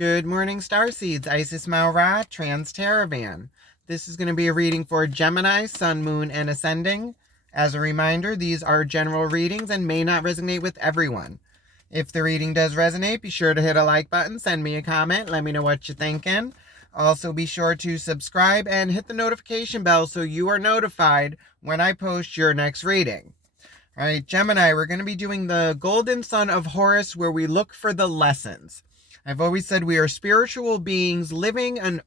Good morning, Starseeds. Isis Maura, Trans Caravan. This is going to be a reading for Gemini, Sun, Moon, and Ascending. As a reminder, these are general readings and may not resonate with everyone. If the reading does resonate, be sure to hit a like button, send me a comment, let me know what you're thinking. Also, be sure to subscribe and hit the notification bell so you are notified when I post your next reading. All right, Gemini, we're going to be doing the Golden Sun of Horus, where we look for the lessons. I've always said we are spiritual beings living an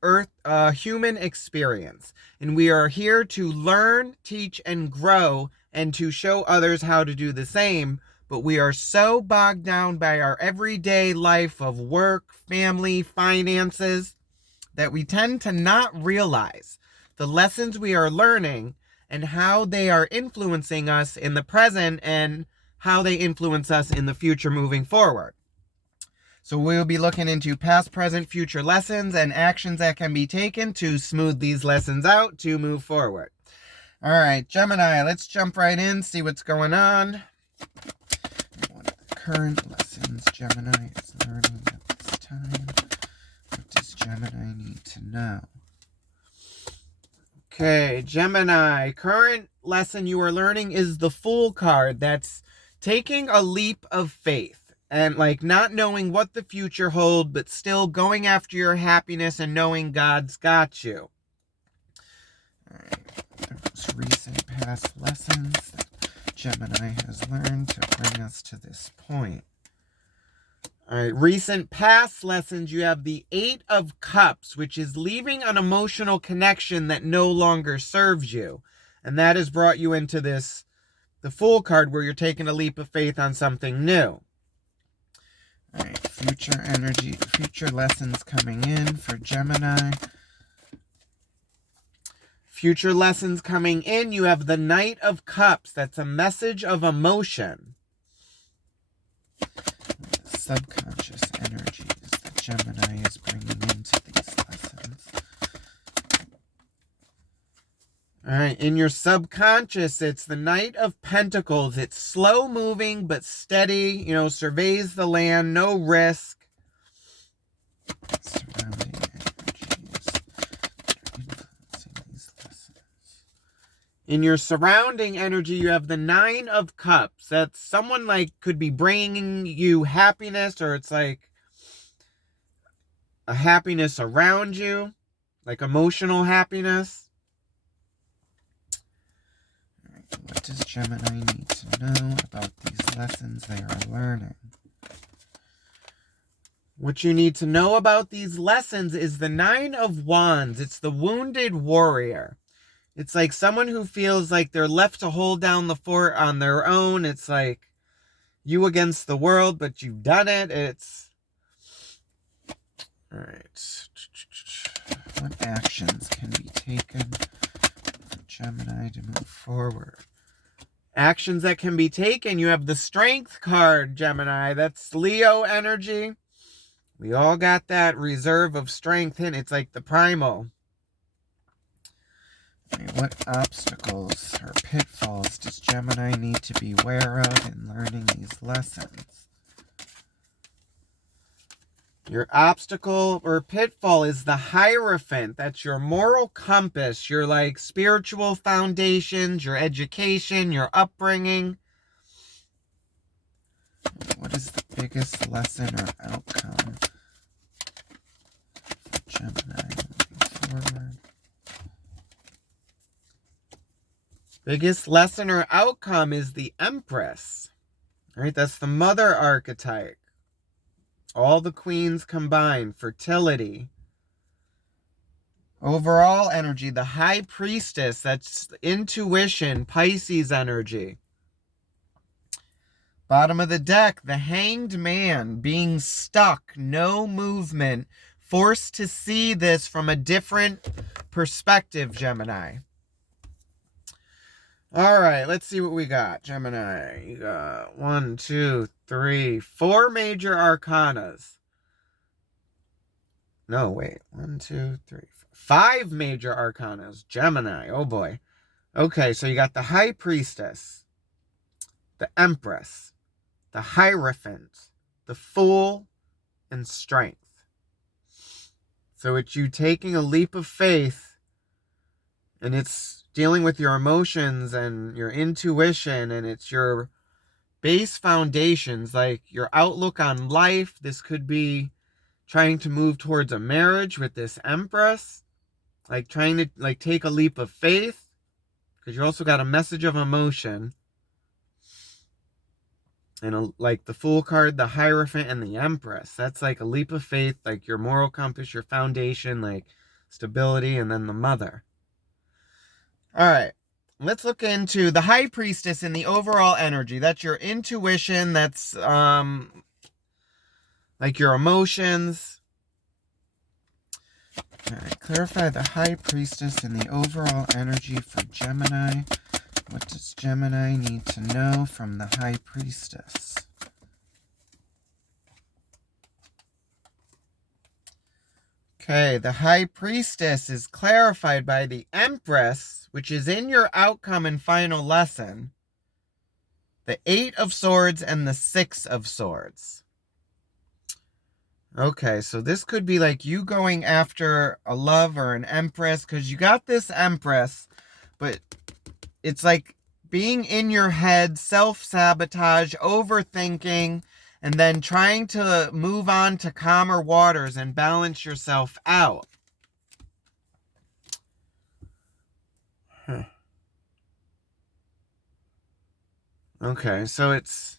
human experience, and we are here to learn, teach, and grow, and to show others how to do the same. But we are so bogged down by our everyday life of work, family, finances, that we tend to not realize the lessons we are learning and how they are influencing us in the present and how they influence us in the future moving forward. So we'll be looking into past, present, future lessons and actions that can be taken to smooth these lessons out to move forward. All right, Gemini, let's jump right in, see what's going on. What are the current lessons Gemini is learning at this time? What does Gemini need to know? Okay, Gemini, current lesson you are learning is the Fool card. That's taking a leap of faith. And not knowing what the future holds, but still going after your happiness and knowing God's got you. All right, those recent past lessons that Gemini has learned to bring us to this point. All right, recent past lessons, you have the 8 of Cups, which is leaving an emotional connection that no longer serves you. And that has brought you into the Fool card, where you're taking a leap of faith on something new. All right, future energy, future lessons coming in for Gemini. Future lessons coming in, you have the Knight of Cups. That's a message of emotion. The subconscious energies that Gemini is bringing into these lessons. All right, in your subconscious, it's the Knight of Pentacles. It's slow moving but steady, surveys the land, no risk. Surrounding energies influencing these lessons. In your surrounding energy, you have the 9 of Cups. That's someone could be bringing you happiness, or it's a happiness around you, emotional happiness. What does Gemini need to know about these lessons they are learning? What you need to know about these lessons is the 9 of Wands. It's the wounded warrior. It's someone who feels like they're left to hold down the fort on their own. It's you against the world, but you've done it. All right. What actions can be taken for Gemini to move forward? Actions that can be taken. You have the Strength card, Gemini. That's Leo energy. We all got that reserve of strength in. It's the primal. What obstacles or pitfalls does Gemini need to be aware of in learning these lessons? Your obstacle or pitfall is the Hierophant. That's your moral compass, your spiritual foundations, your education, your upbringing. What is the biggest lesson or outcome for Gemini moving forward? Biggest lesson or outcome is the Empress. All right, that's the mother archetype. All the queens combined, fertility. Overall energy, the High Priestess, that's intuition, Pisces energy. Bottom of the deck, the Hanged Man, being stuck, no movement, forced to see this from a different perspective, Gemini. All right, let's see what we got, Gemini. You got 1, 2, 3, 4 major arcanas. No, wait. 1, 2, 3, 4, 5 major arcanas. Gemini, oh boy. Okay, so you got the High Priestess, the Empress, the Hierophant, the Fool, and Strength. So it's you taking a leap of faith, and it's dealing with your emotions and your intuition, and it's your base foundations, like your outlook on life. This could be trying to move towards a marriage with this Empress, like trying to like take a leap of faith, because you also got a message of emotion. And like the Fool card, the Hierophant, and the Empress. That's like a leap of faith, like your moral compass, your foundation, like stability, and then the Mother. All right. Let's look into the High Priestess and the overall energy. That's your intuition. That's like your emotions. All right. Clarify the High Priestess and the overall energy for Gemini. What does Gemini need to know from the High Priestess? Okay, the High Priestess is clarified by the Empress, which is in your outcome and final lesson, the Eight of Swords and the Six of Swords. Okay, so this could be like you going after a love or an Empress, because you got this Empress, but it's like being in your head, self-sabotage, overthinking, and then trying to move on to calmer waters and balance yourself out. Okay, so it's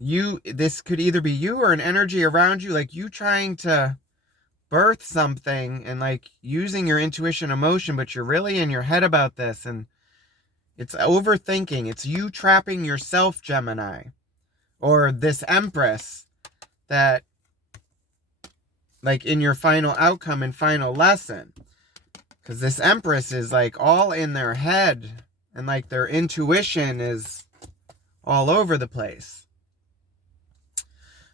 you. This could either be you or an energy around you, like you trying to birth something and like using your intuition, emotion, but you're really in your head about this, and it's overthinking. It's you trapping yourself, Gemini, or this Empress that, like, in your final outcome and final lesson. Because this Empress is like all in their head, and like their intuition is all over the place.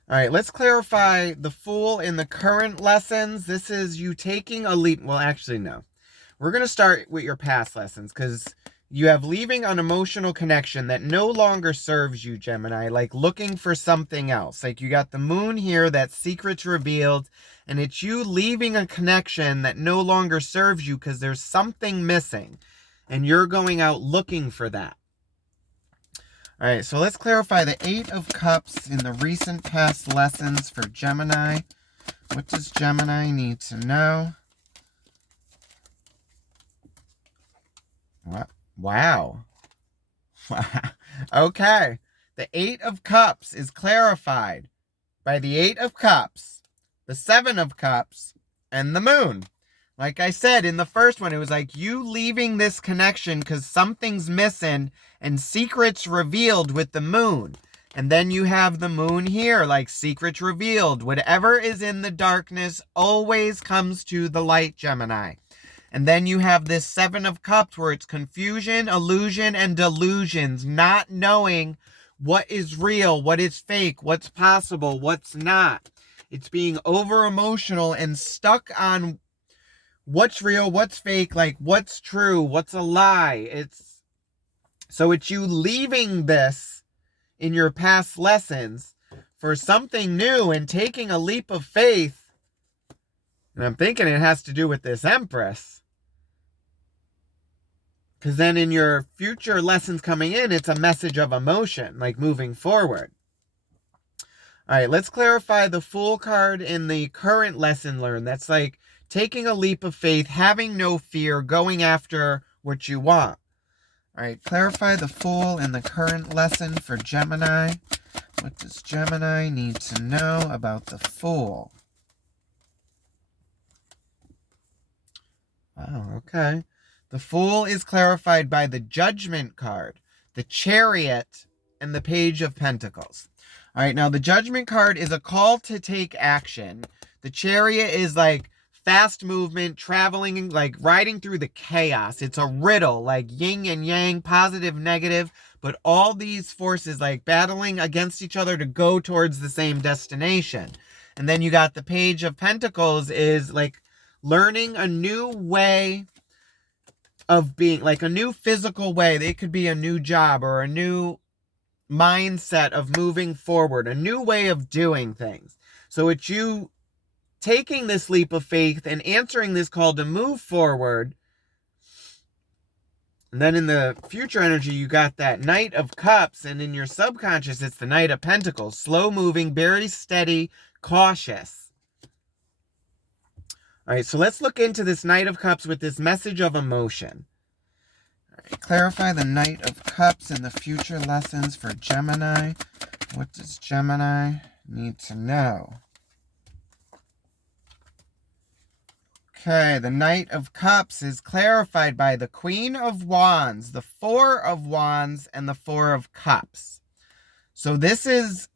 All right, let's clarify the Fool in the current lessons. This is you taking a leap. Well, actually, no. We're going to start with your past lessons, because you have leaving an emotional connection that no longer serves you, Gemini, like looking for something else. Like you got the Moon here, that secret's revealed, and it's you leaving a connection that no longer serves you because there's something missing, and you're going out looking for that. All right, so let's clarify the Eight of Cups in the recent past lessons for Gemini. What does Gemini need to know? What? Wow. Okay. The Eight of Cups is clarified by the Eight of Cups, the Seven of Cups, and the Moon. Like I said in the first one, it was like you leaving this connection because something's missing and secrets revealed with the Moon. And then you have the Moon here, like secrets revealed. Whatever is in the darkness always comes to the light, Gemini. And then you have this Seven of Cups where it's confusion, illusion, and delusions, not knowing what is real, what is fake, what's possible, what's not. It's being over emotional and stuck on what's real, what's fake, like what's true, what's a lie. It's you leaving this in your past lessons for something new and taking a leap of faith. And I'm thinking it has to do with this Empress. Because then in your future lessons coming in, it's a message of emotion, like moving forward. All right, let's clarify the Fool card in the current lesson learned. That's like taking a leap of faith, having no fear, going after what you want. All right, clarify the Fool in the current lesson for Gemini. What does Gemini need to know about the Fool? Wow, okay. The Fool is clarified by the Judgment card, the Chariot, and the Page of Pentacles. All right, now the Judgment card is a call to take action. The Chariot is like fast movement, traveling, like riding through the chaos. It's a riddle, like yin and yang, positive, negative, but all these forces like battling against each other to go towards the same destination. And then you got the Page of Pentacles is like learning a new way of being, like a new physical way. It could be a new job or a new mindset of moving forward, a new way of doing things. So it's you taking this leap of faith and answering this call to move forward. And then in the future energy, you got that Knight of Cups, and in your subconscious, it's the Knight of Pentacles. Slow moving, very steady, cautious. All right, so let's look into this Knight of Cups with this message of emotion. All right, clarify the Knight of Cups and the future lessons for Gemini. What does Gemini need to know? Okay, the Knight of Cups is clarified by the Queen of Wands, the Four of Wands, and the Four of Cups. So this is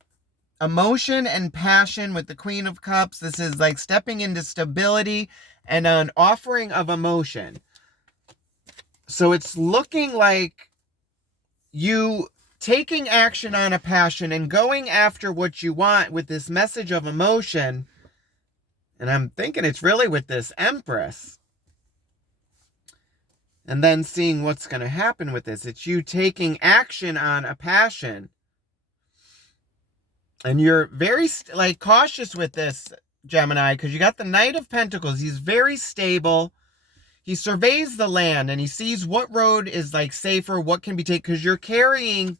emotion and passion with the Queen of Cups. This is like stepping into stability and an offering of emotion. So it's looking like you taking action on a passion and going after what you want with this message of emotion. And I'm thinking it's really with this Empress. And then seeing what's going to happen with this. It's you taking action on a passion. And you're very cautious with this, Gemini, because you got the Knight of Pentacles. He's very stable. He surveys the land and he sees what road is like safer, what can be taken. Because you're carrying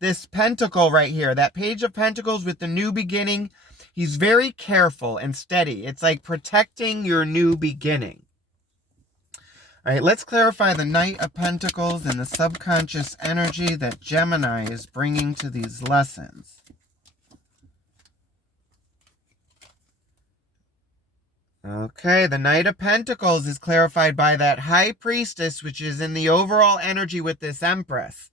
this pentacle right here, that Page of Pentacles with the new beginning. He's very careful and steady. It's like protecting your new beginning. All right, let's clarify the Knight of Pentacles and the subconscious energy that Gemini is bringing to these lessons. Okay, the Knight of Pentacles is clarified by that High Priestess, which is in the overall energy with this Empress.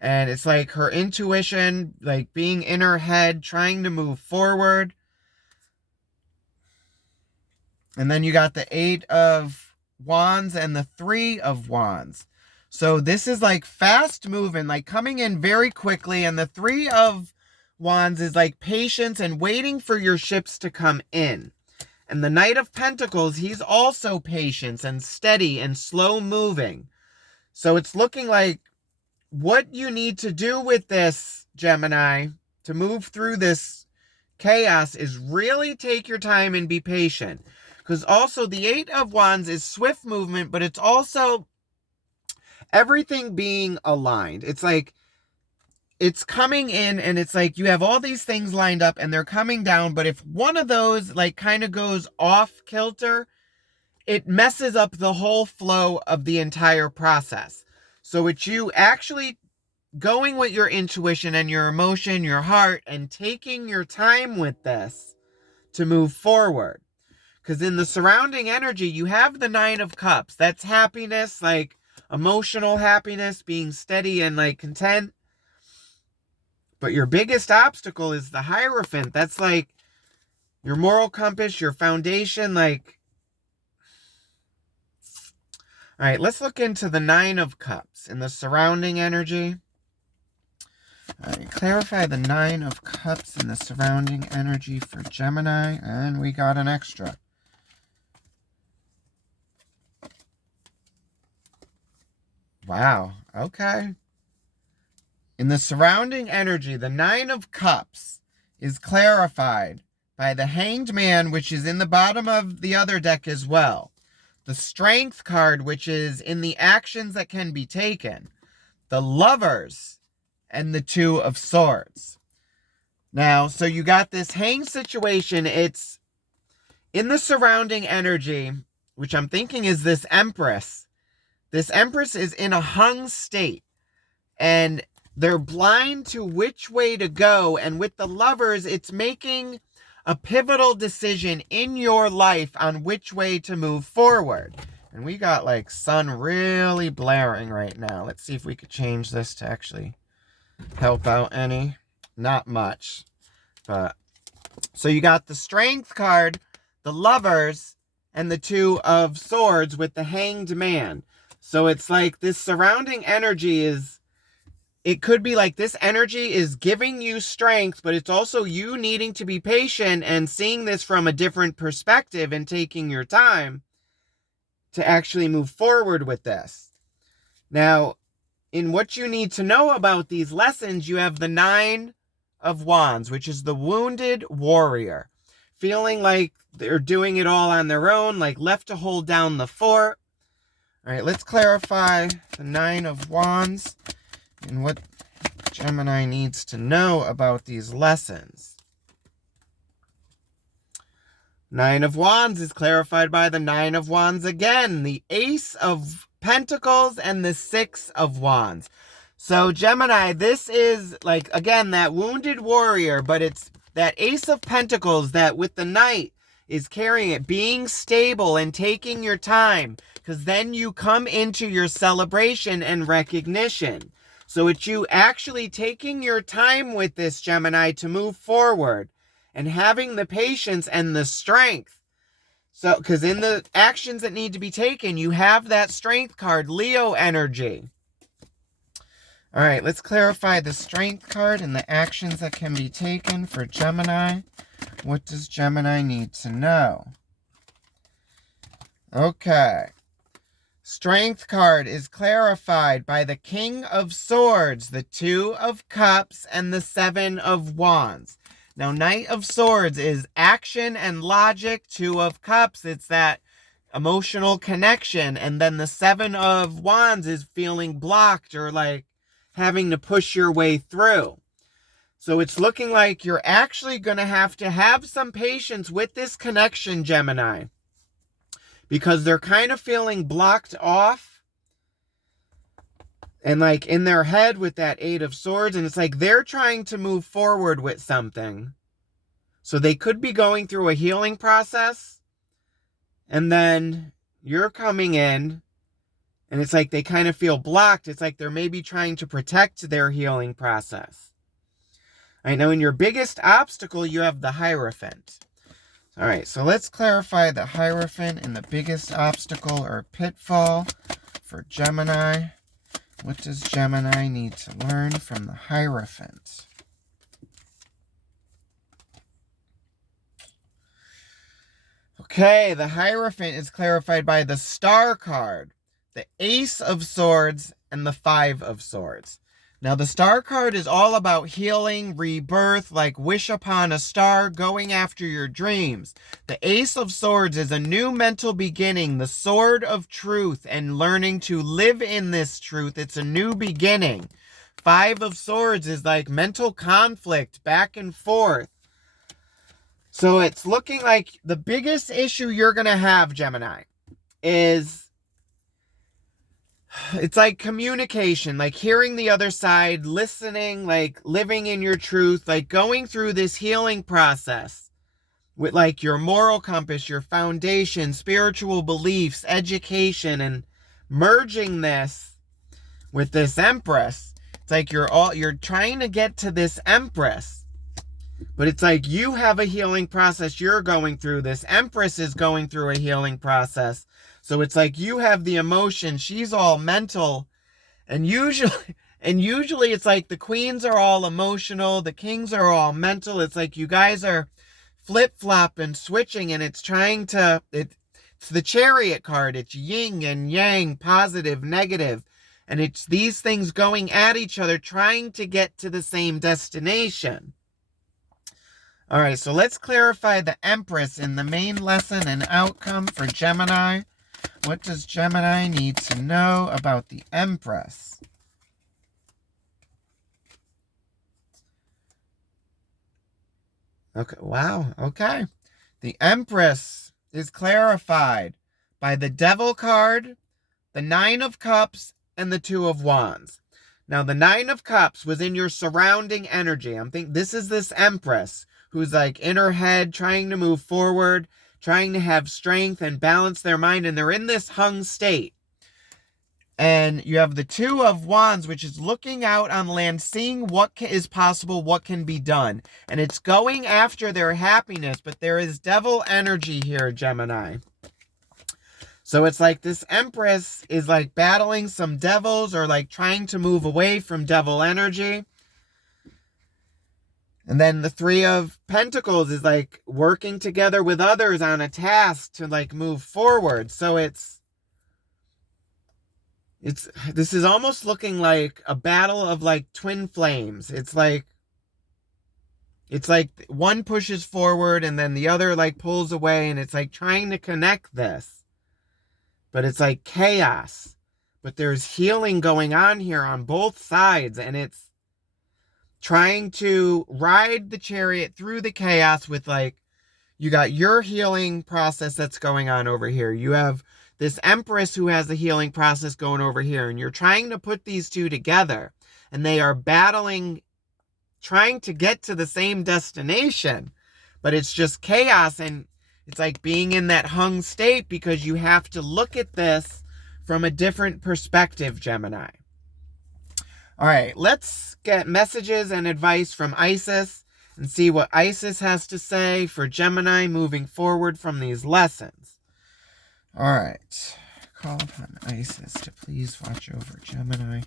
And it's like her intuition, like being in her head, trying to move forward. And then you got the Eight of Wands and the Three of Wands. So this is like fast moving, like coming in very quickly. And the Three of Wands is like patience and waiting for your ships to come in. And the Knight of Pentacles, he's also patient and steady and slow moving. So it's looking like what you need to do with this, Gemini, to move through this chaos is really take your time and be patient. Because also the Eight of Wands is swift movement, but it's also everything being aligned. It's like it's coming in and it's like you have all these things lined up and they're coming down. But if one of those like kind of goes off kilter, it messes up the whole flow of the entire process. So it's you actually going with your intuition and your emotion, your heart, and taking your time with this to move forward. Because in the surrounding energy, you have the Nine of Cups. That's happiness, like emotional happiness, being steady and like content. But your biggest obstacle is the Hierophant. That's like your moral compass, your foundation, like... All right, let's look into the Nine of Cups and the surrounding energy. All right, clarify the Nine of Cups and the surrounding energy for Gemini. And we got an extra. Wow, okay. In the surrounding energy, the Nine of Cups is clarified by the Hanged Man, which is in the bottom of the other deck as well. The Strength card, which is in the actions that can be taken. The Lovers, and the Two of Swords. Now, so you got this hang situation. It's in the surrounding energy, which I'm thinking is this Empress. This Empress is in a hung state. And they're blind to which way to go. And with the Lovers, it's making a pivotal decision in your life on which way to move forward. And we got like sun really blaring right now. Let's see if we could change this to actually help out any. Not much. But so you got the Strength card, the Lovers, and the Two of Swords with the Hanged Man. So it's like this surrounding energy is, it could be like this energy is giving you strength, but it's also you needing to be patient and seeing this from a different perspective and taking your time to actually move forward with this. Now, in what you need to know about these lessons, you have the Nine of Wands, which is the Wounded Warrior. feeling like they're doing it all on their own, like left to hold down the fort. All right, let's clarify the Nine of Wands and what Gemini needs to know about these lessons. Nine of Wands is clarified by the Nine of Wands again, the Ace of Pentacles and the Six of Wands. So Gemini, this is like, again, that wounded warrior, but it's that Ace of Pentacles that with the Knight is carrying it, being stable and taking your time, because then you come into your celebration and recognition. So it's you actually taking your time with this, Gemini, to move forward and having the patience and the strength. So, because in the actions that need to be taken, you have that strength card, Leo energy. All right, let's clarify the strength card and the actions that can be taken for Gemini. What does Gemini need to know? Okay. Strength card is clarified by the King of Swords, the Two of Cups, and the Seven of Wands. Now, Knight of Swords is action and logic. Two of Cups, it's that emotional connection. And then the Seven of Wands is feeling blocked or like having to push your way through. So it's looking like you're actually going to have some patience with this connection, Gemini, because they're kind of feeling blocked off and like in their head with that Eight of Swords. And it's like they're trying to move forward with something. So they could be going through a healing process. And then you're coming in and it's like they kind of feel blocked. It's like they're maybe trying to protect their healing process. I know in your biggest obstacle, you have the Hierophant. All right, so let's clarify the Hierophant and the biggest obstacle or pitfall for Gemini. What does Gemini need to learn from the Hierophant? Okay, the Hierophant is clarified by the Star card, the Ace of Swords, and the Five of Swords. Now, the Star card is all about healing, rebirth, like wish upon a star, going after your dreams. The Ace of Swords is a new mental beginning, the sword of truth, and learning to live in this truth. It's a new beginning. Five of Swords is like mental conflict, back and forth. So it's looking like the biggest issue you're going to have, Gemini, is it's like communication, like hearing the other side, listening, like living in your truth, like going through this healing process with like your moral compass, your foundation, spiritual beliefs, education, and merging this with this Empress. It's like you're trying to get to this Empress, but it's like you have a healing process you're going through. This Empress is going through a healing process. So it's like you have the emotion, she's all mental, and usually it's like the queens are all emotional, the kings are all mental. It's like you guys are flip-flop and switching, and it's the Chariot card. It's yin and yang, positive, negative, and it's these things going at each other, trying to get to the same destination. All right, so let's clarify the Empress in the main lesson and outcome for Gemini. What does Gemini need to know about the Empress? Okay, wow, okay. The Empress is clarified by the Devil card, the Nine of Cups, and the Two of Wands. Now, the Nine of Cups was in your surrounding energy. I'm thinking this is this Empress who's like in her head, trying to move forward, trying to have strength and balance their mind, and they're in this hung state. And you have the Two of Wands, which is looking out on land, seeing what is possible, what can be done. And it's going after their happiness, but there is devil energy here, Gemini. So it's like this Empress is like battling some devils or like trying to move away from devil energy. And then the Three of Pentacles is like working together with others on a task to like move forward. So this is almost looking like a battle of like twin flames. It's like It's like one pushes forward and then the other like pulls away, and it's like trying to connect this. But it's like chaos. But there's healing going on here on both sides, and it's trying to ride the chariot through the chaos with like, you got your healing process that's going on over here. You have this empress who has the healing process going over here, and you're trying to put these two together, and they are battling, trying to get to the same destination, but it's just chaos. And it's like being in that hung state because you have to look at this from a different perspective, Gemini. All right, let's get messages and advice from Isis and see what Isis has to say for Gemini moving forward from these lessons. All right. Call upon Isis to please watch over Gemini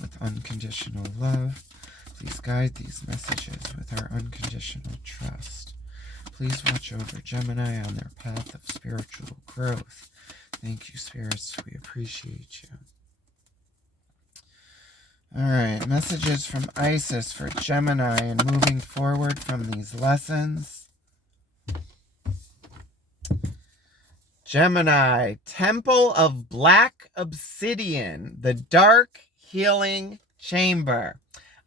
with unconditional love. Please guide these messages with our unconditional trust. Please watch over Gemini on their path of spiritual growth. Thank you, spirits. We appreciate you. All right, messages from Isis for Gemini and moving forward from these lessons. Gemini, Temple of Black Obsidian, the Dark Healing Chamber.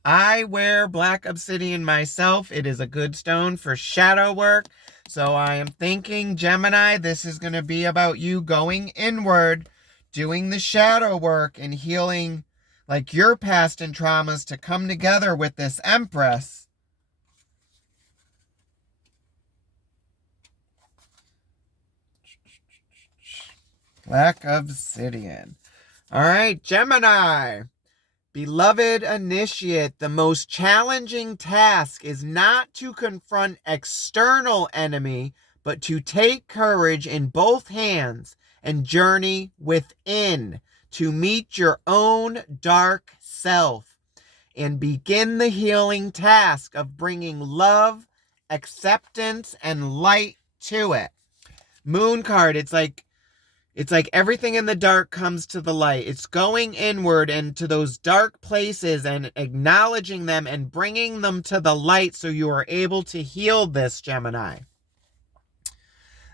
I wear black obsidian myself. It is a good stone for shadow work. So I am thinking, Gemini, this is going to be about you going inward, doing the shadow work and healing like your past and traumas to come together with this Empress. Black obsidian. All right, Gemini. Beloved initiate, the most challenging task is not to confront external enemy, but to take courage in both hands and journey within to meet your own dark self and begin the healing task of bringing love, acceptance, and light to it. Moon card, it's like everything in the dark comes to the light. It's going inward and to those dark places and acknowledging them and bringing them to the light so you are able to heal this, Gemini.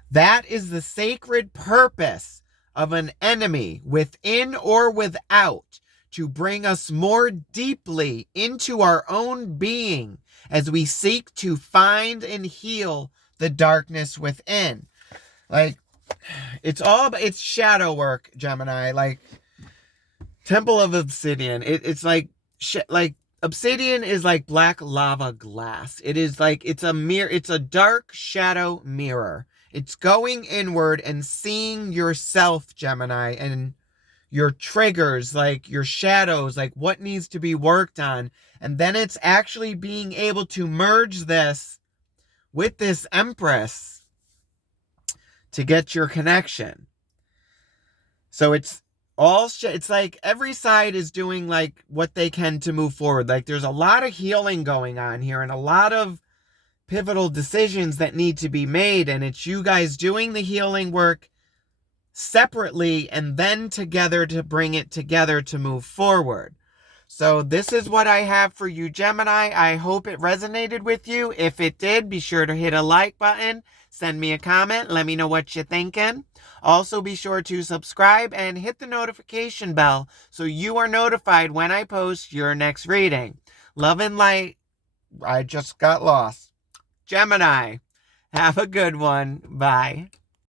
That is the sacred purpose of an enemy, within or without, to bring us more deeply into our own being as we seek to find and heal the darkness within. Like, it's shadow work, Gemini. Like Temple of Obsidian. It's like obsidian is like black lava glass. It is like, it's a mirror. It's a dark shadow mirror. It's going inward and seeing yourself, Gemini, and your triggers, like your shadows, like what needs to be worked on. And then it's actually being able to merge this with this Empress to get your connection. So it's like every side is doing like what they can to move forward. Like there's a lot of healing going on here and a lot of pivotal decisions that need to be made. And it's you guys doing the healing work separately and then together to bring it together to move forward. So this is what I have for you, Gemini. I hope it resonated with you. If it did, be sure to hit a like button. Send me a comment. Let me know what you're thinking. Also, be sure to subscribe and hit the notification bell so you are notified when I post your next reading. Love and light. I just got lost. Gemini, have a good one. Bye.